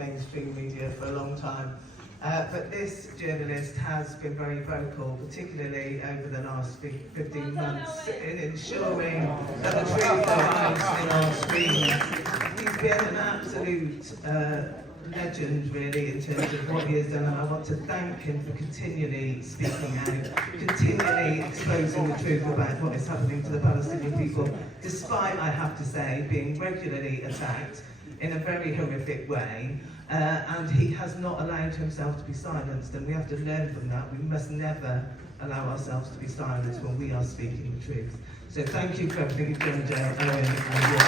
mainstream media for a long time. But this journalist has been very vocal, particularly over the last 15 months, in ensuring that the truth arrives in our screens. He's been an absolute legend, really, in terms of what he has done, and I want to thank him for continually speaking out, continually exposing the truth about what is happening to the Palestinian people, despite, I have to say, being regularly attacked in a very horrific way. And he has not allowed himself to be silenced, and we have to learn from that. We must never allow ourselves to be silenced when we are speaking the truth. So thank you for everything you've done, Owen, and your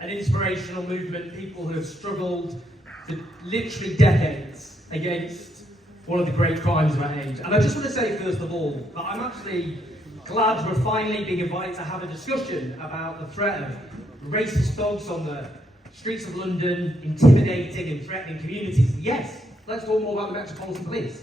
an inspirational movement, people who have struggled for literally decades against one of the great crimes of our age. And I just want to say, first of all, that I'm actually glad we're finally being invited to have a discussion about the threat of racist thugs on the streets of London, intimidating and threatening communities. Yes, let's talk more about the Metropolitan Police.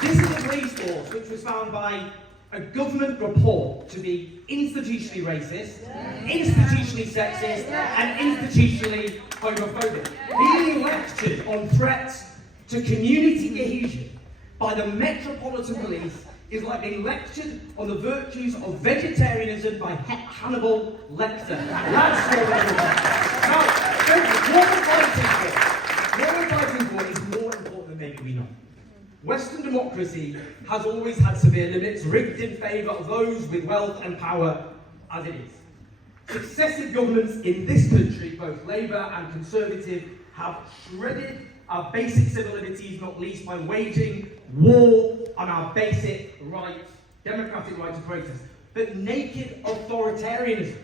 This is a police force which was found by a government report to be institutionally racist, institutionally sexist, and institutionally homophobic. Being lectured on threats to community cohesion by the Metropolitan Police is like being lectured on the virtues of vegetarianism by Hannibal Lecter. That's what we're about. Now, what we're fighting for is more important than maybe we know. Western democracy has always had severe limits, rigged in favour of those with wealth and power, as it is. Successive governments in this country, both Labour and Conservative, have shredded our basic civil liberties, not least by waging war on our basic rights, democratic right to protest. But naked authoritarianism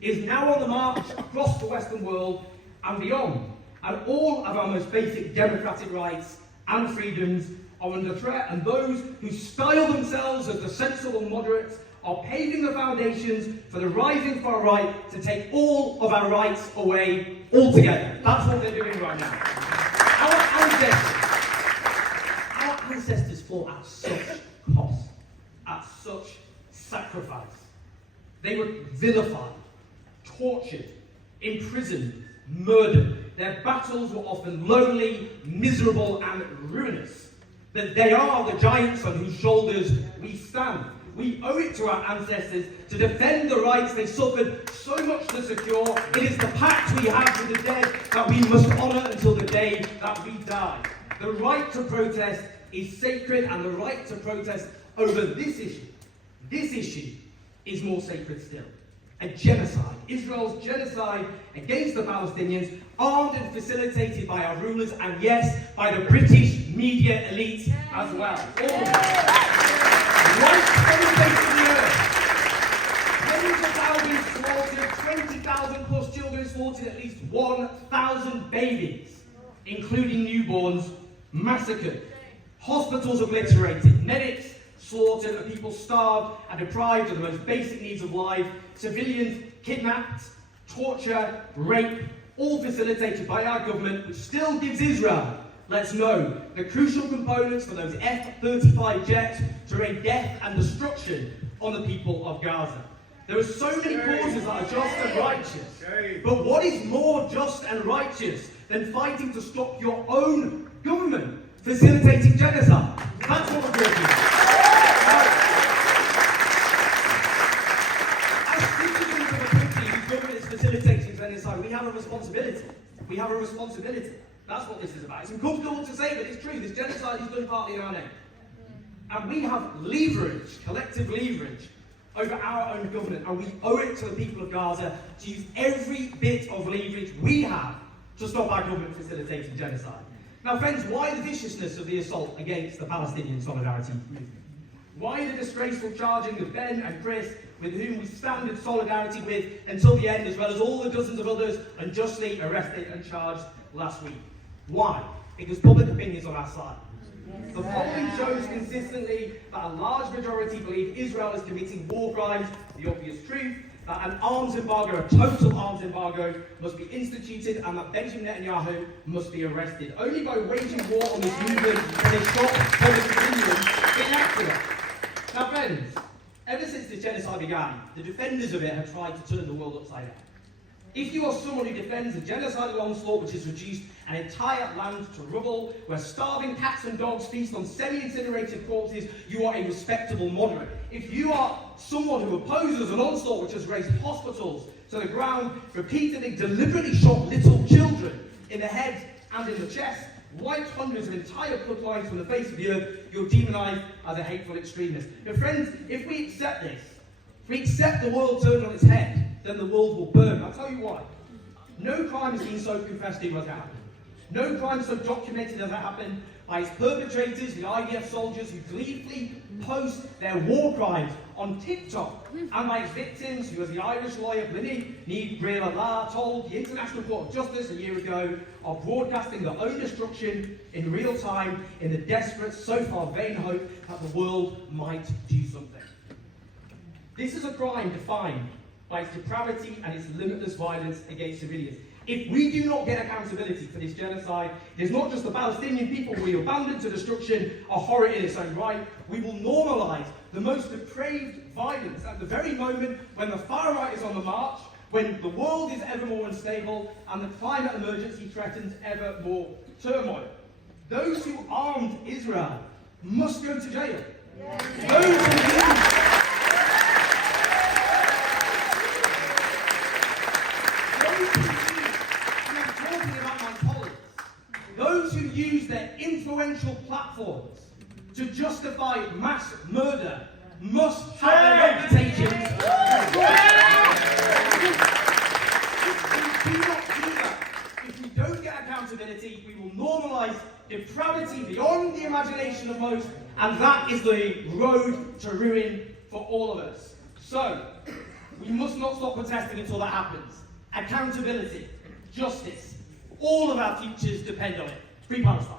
is now on the march across the Western world and beyond, and all of our most basic democratic rights and freedoms are under threat, and those who style themselves as the sensible moderates are paving the foundations for the rising far right to take all of our rights away altogether. That's what they're doing right now. Our ancestors fought at such cost, at such sacrifice. They were vilified, tortured, imprisoned, murdered. Their battles were often lonely, miserable, and ruinous. But they are the giants on whose shoulders we stand. We owe it to our ancestors to defend the rights they suffered so much to secure. It is the pact we have with the dead that we must honour until the day that we die. The right to protest is sacred, and the right to protest over this issue is more sacred still. A genocide, Israel's genocide against the Palestinians, armed and facilitated by our rulers, and yes, by the British media elite as well. All of them. Right on the face of the earth. Tens of thousands slaughtered, 20,000 plus children slaughtered, at least 1,000 babies, including newborns, massacred. Hospitals obliterated, medics slaughtered, and people starved and deprived of the most basic needs of life, civilians kidnapped, torture, rape, all facilitated by our government, which still gives Israel, let's know, the crucial components for those F-35 jets to rain death and destruction on the people of Gaza. There are so many causes that are just and righteous, but what is more just and righteous than fighting to stop your own government facilitating genocide? That's what we're talking about. Facilitating genocide, we have a responsibility. We have a responsibility. That's what this is about. It's uncomfortable to say, but it's true. This genocide is done partly in our name. And we have leverage, collective leverage, over our own government, and we owe it to the people of Gaza to use every bit of leverage we have to stop our government facilitating genocide. Now, friends, why the viciousness of the assault against the Palestinian solidarity movement? Why the disgraceful charging of Ben and Chris, with whom we stand in solidarity with until the end, as well as all the dozens of others unjustly arrested and charged last week? Why? Because public opinion is on our side. The polling shows consistently that a large majority believe Israel is committing war crimes, the obvious truth, that an arms embargo, a total arms embargo, must be instituted and that Benjamin Netanyahu must be arrested. Only by waging war on this movement can they stop Palestinians getting after it. Now friends, ever since this genocide began, the defenders of it have tried to turn the world upside down. If you are someone who defends a genocidal onslaught which has reduced an entire land to rubble, where starving cats and dogs feast on semi-incinerated corpses, you are a respectable moderate. If you are someone who opposes an onslaught which has raised hospitals to the ground, repeatedly, deliberately shot little children in the head and in the chest, wiped hundreds of entire bloodlines from the face of the earth, you're demonized as a hateful extremist. But friends, if we accept this, if we accept the world turned on its head, then the world will burn. I'll tell you why. No crime has been so confessed in as it happened. No crime so documented as it happened by its perpetrators, the IDF soldiers who gleefully post their war crimes on TikTok, and by its victims, who, as the Irish lawyer Ní Bréala told the International Court of Justice a year ago, are broadcasting their own destruction in real time in the desperate, so far vain hope that the world might do something. This is a crime defined by its depravity and its limitless violence against civilians. If we do not get accountability for this genocide, it is not just the Palestinian people we abandoned to destruction, a horror in its own right. We will normalise the most depraved violence at the very moment when the far right is on the march, when the world is ever more unstable, and the climate emergency threatens ever more turmoil. Those who armed Israel must go to jail. Yes. Those who use their influential platforms to justify mass murder must have a reputation. If we do not do that, if we don't get accountability, we will normalise depravity beyond the imagination of most, and that is the road to ruin for all of us. So, we must not stop protesting until that happens. Accountability, justice, all of our futures depend on it. Free Palestine.